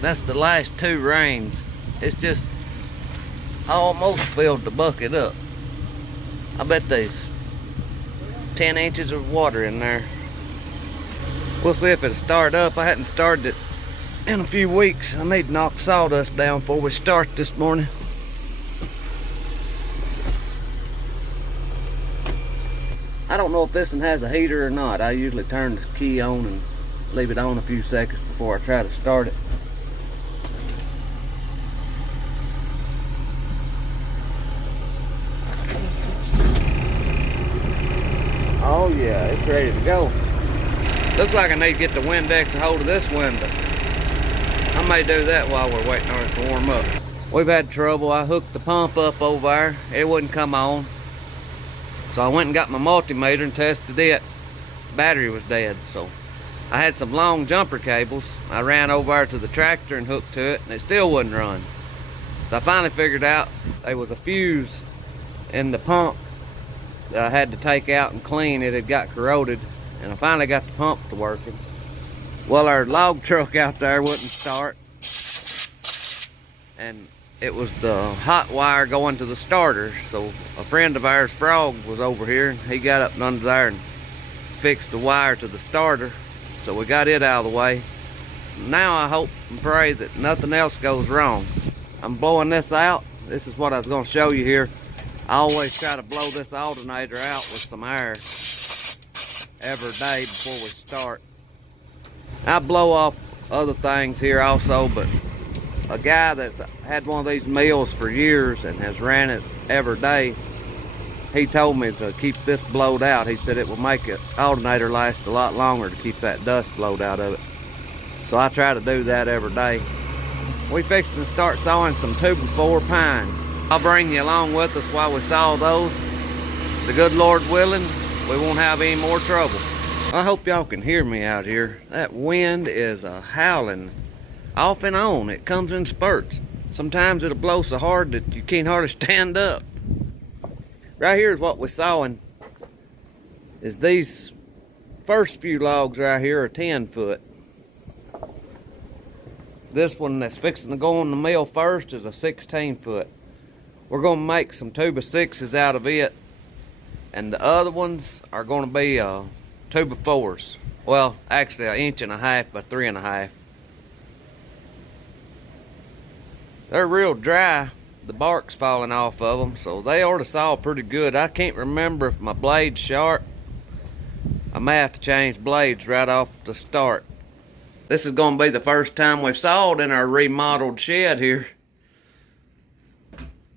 That's the last 2 rains. It's just almost filled the bucket up. I bet there's 10 inches of water in there. We'll see if it'll start up. I hadn't started it in a few weeks. I need to knock sawdust down before we start this morning. I don't know if this one has a heater or not. I usually turn the key on and leave it on a few seconds before I try to start it. Oh yeah, it's ready to go. Looks like I need to get the Windex a hold of this window. I may do that while we're waiting on it to warm up. We've had trouble. I hooked the pump up over there. It wouldn't come on. So I went and got my multimeter and tested it. Battery was dead. So I had some long jumper cables. I ran over there to the tractor and hooked to it, and it still wouldn't run. So I finally figured out there was a fuse in the pump that I had to take out and clean. It had got corroded, and I finally got the pump to working. Well, our log truck out there wouldn't start, and it was the hot wire going to the starter. So a friend of ours, Frog, was over here, and he got up and under there and fixed the wire to the starter. So we got it out of the way. Now I hope and pray that nothing else goes wrong. I'm blowing this out. This is what I was going to show you here. I always try to blow this alternator out with some air every day before we start. I blow off other things here also, but a guy that's had one of these mills for years and has ran it every day, he told me to keep this blowed out. He said it will make the alternator last a lot longer to keep that dust blowed out of it. So I try to do that every day. We fixing to start sawing some 2x4 pine. I'll bring you along with us while we saw those. The good Lord willing, we won't have any more trouble. I hope y'all can hear me out here. That wind is howling off and on. It comes in spurts. Sometimes it'll blow so hard that you can't hardly stand up. Right here is what we're sawing. Is these first few logs right here are 10 foot. This one that's fixing to go in the mill first is a 16 foot. We're gonna make some 2x6s out of it, and the other ones are gonna be 2x4s. Well, actually 1.5 by 3.5. They're real dry. The bark's falling off of them, so they ought to saw pretty good. I can't remember if my blade's sharp. I may have to change blades right off the start. This is gonna be the first time we've sawed in our remodeled shed here.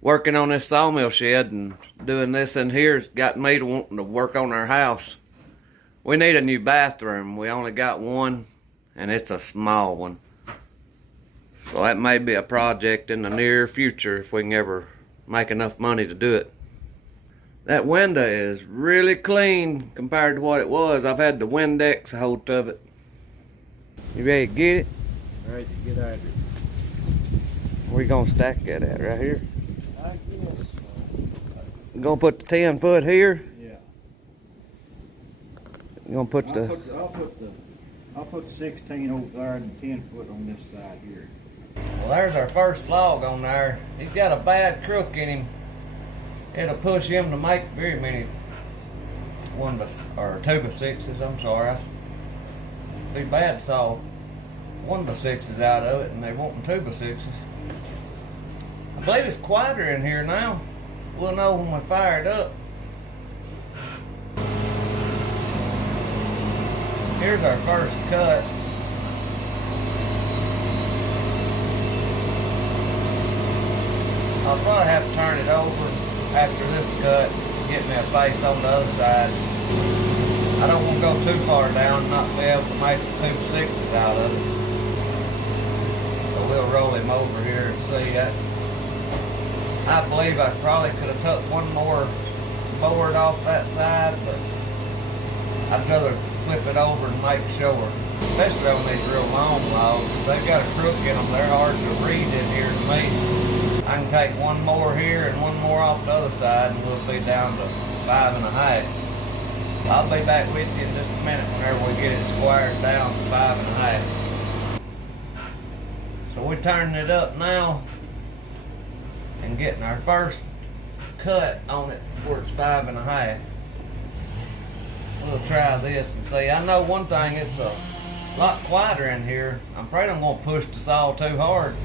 Working on this sawmill shed and doing this in here has got me to wanting to work on our house. We need a new bathroom. We only got one, and it's a small one. So that may be a project in the near future if we can ever make enough money to do it. That window is really clean compared to what it was. I've had the Windex a hold of it. You ready to get it? Ready to get out of here. Where you gonna stack that at? Right here? I guess. You gonna put the 10 foot here? Yeah. You gonna put I'll put 16 over there and 10 foot on this side here. Well, there's our first log on there. He's got a bad crook in him. It'll push him to make very many 2x6s. I'm sorry. Be bad to saw 1x6s out of it, and they want 2x6s. I believe it's quieter in here now. We'll know when we fire it up. Here's our first cut. I'll probably have to turn it over after this cut and get me a face on the other side. I don't want to go too far down and not be able to make 2x6s out of it. So we'll roll him over here and see that. I believe I probably could have took one more board off that side, but I'd rather flip it over and make sure. Especially on these real long logs. They've got a crook in them. They're hard to read in here to me. I can take one more here and one more off the other side, and we'll be down to 5.5. I'll be back with you in just a minute whenever we get it squared down to 5.5. So we're turning it up now and getting our first cut on it where it's 5.5. We'll try this and see. I know one thing, it's a lot quieter in here. I'm afraid I'm gonna push the saw too hard.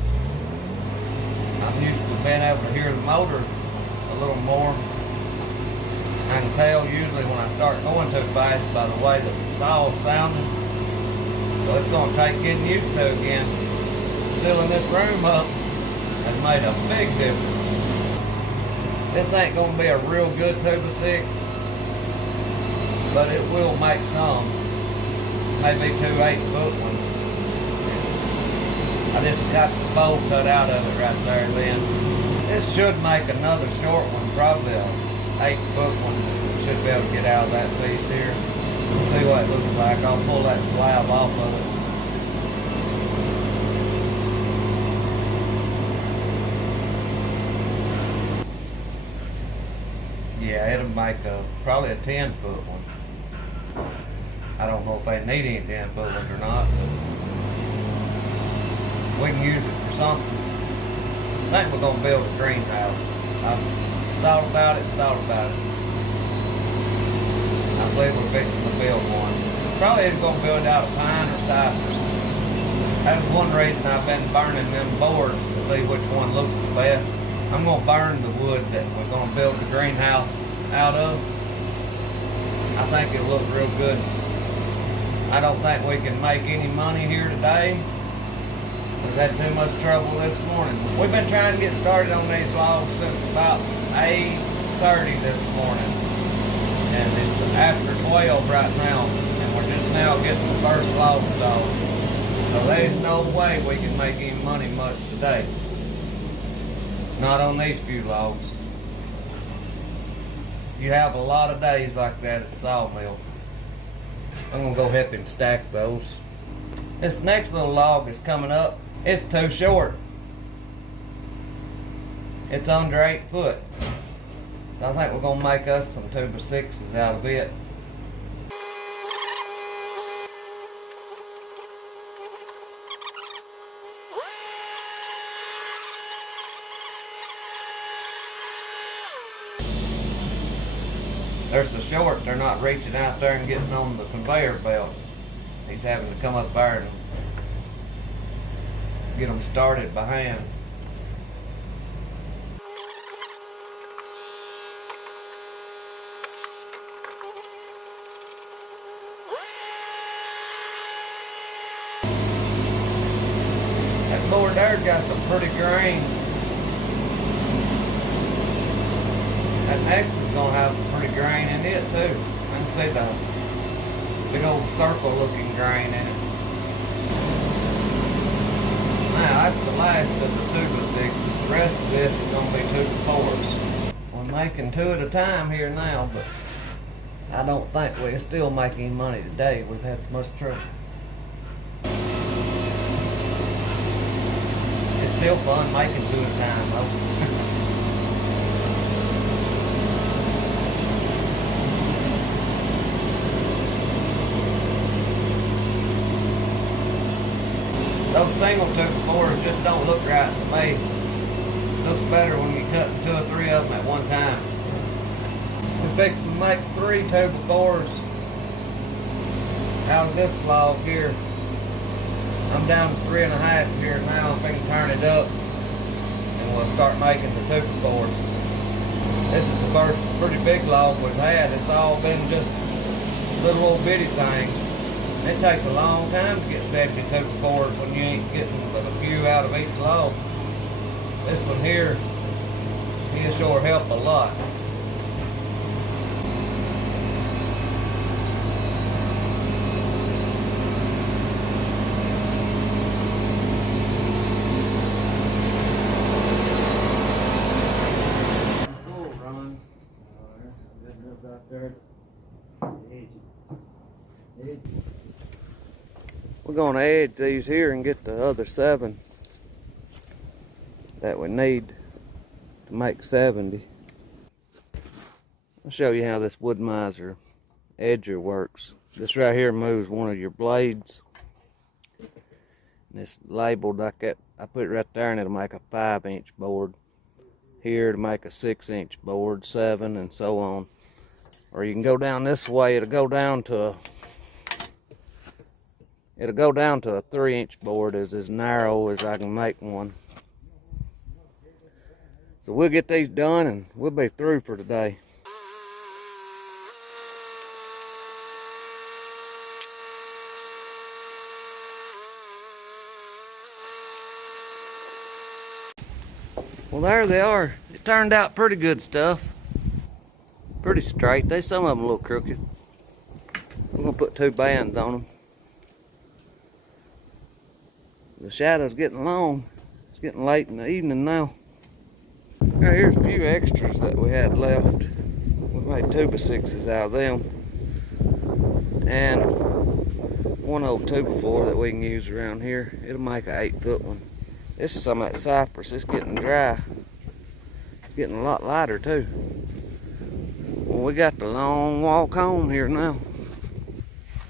I'm used to being able to hear the motor a little more. I can tell usually when I start going too fast by the way the saw is sounding. So it's gonna take getting used to again. Sealing this room up has made a big difference. This ain't gonna be a real good 2x6, but it will make some. Maybe 2 8-foot ones. I just got the bowl cut out of it right there then. This should make another short one, probably a 8-foot one. Should be able to get out of that piece here. See what it looks like. I'll pull that slab off of it. Yeah, it'll make probably a 10-foot one. I don't know if they need any 10-foot ones or not, but we can use it for something. I think we're gonna build a greenhouse. I've thought about it. I believe we're fixing to build one. Probably isn't gonna build out of pine or cypress. That's one reason I've been burning them boards to see which one looks the best. I'm gonna burn the wood that we're gonna build the greenhouse out of. I think it'll look real good. I don't think we can make any money here today. We've had too much trouble this morning. We've been trying to get started on these logs since about 8:30 this morning. And it's after 12 right now. And we're just now getting the first log sawed. So there's no way we can make any money much today. Not on these few logs. You have a lot of days like that at the sawmill. I'm gonna go help him stack those. This next little log is coming up. It's too short. It's under 8 foot. I think we're gonna make us some 2x6s out of it. They're so short, they're not reaching out there and getting on the conveyor belt. He's having to come up there and get them started by hand. That board there's got some pretty grains. That next one's gonna have some pretty grain in it too. I can see the big old circle looking grain in it. Now that's the last of the 2x6s. The rest of this is gonna be 2x4s. We're making 2 at a time here now, but I don't think we're still making money today. We've had so much trouble. It's still fun making 2 at a time though. Those single 2x4s just don't look right to me. Looks better when you cut 2 or 3 of them at one time. We're fixing to make 3 2x4s out of this log here. I'm down to 3.5 here now. If I can turn it up, and we'll start making the 2x4s. This is the first pretty big log we've had. It's all been just little old bitty things. It takes a long time to get 70 2x4s when you ain't getting but a few out of each log. This one here, he'll sure help a lot. Cool, Ron. Right there. We're going to add these here and get the other 7 that we need to make 70. I'll show you how this wood miser edger works. This right here moves one of your blades, And it's labeled like that. I put it right there and it'll make a 5-inch board. Here to make a 6-inch board, 7, and so on. Or you can go down this way, it'll go down to a 3-inch board, is as narrow as I can make one. So we'll get these done and we'll be through for today. Well, there they are. It turned out pretty good stuff. Pretty straight. There's some of them a little crooked. We're gonna put 2 bands on them. The shadow's getting long. It's getting late in the evening now. Now here's a few extras that we had left. We made 2x6s out of them. And one old 2x4 that we can use around here. It'll make an 8-foot one. This is some of that cypress. It's getting dry. It's getting a lot lighter too. Well, we got the long walk home here now.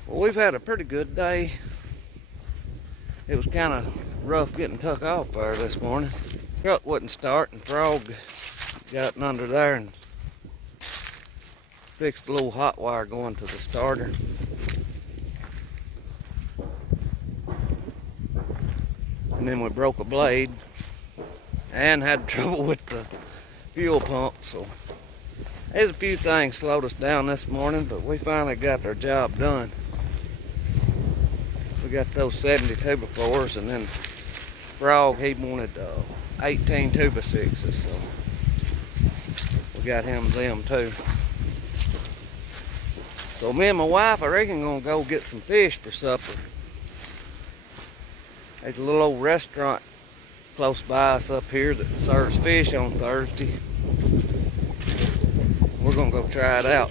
Well, we've had a pretty good day. It was kind of rough getting took off there this morning. Truck wouldn't start, and Frog got up under there and fixed the little hot wire going to the starter. And then we broke a blade and had trouble with the fuel pump. So there's a few things slowed us down this morning, but we finally got our job done. We got those 72 befores, and then Frog, he wanted 18 2x6s, so we got him them too. So me and my wife, I reckon, gonna go get some fish for supper. There's a little old restaurant close by us up here that serves fish on Thursday. We're gonna go try it out.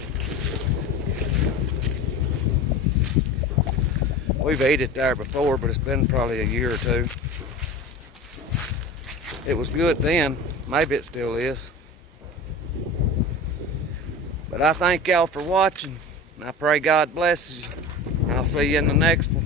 We've ate it there before, but it's been probably a year or 2. It was good then. Maybe it still is. But I thank y'all for watching, and I pray God blesses you. I'll see you in the next one.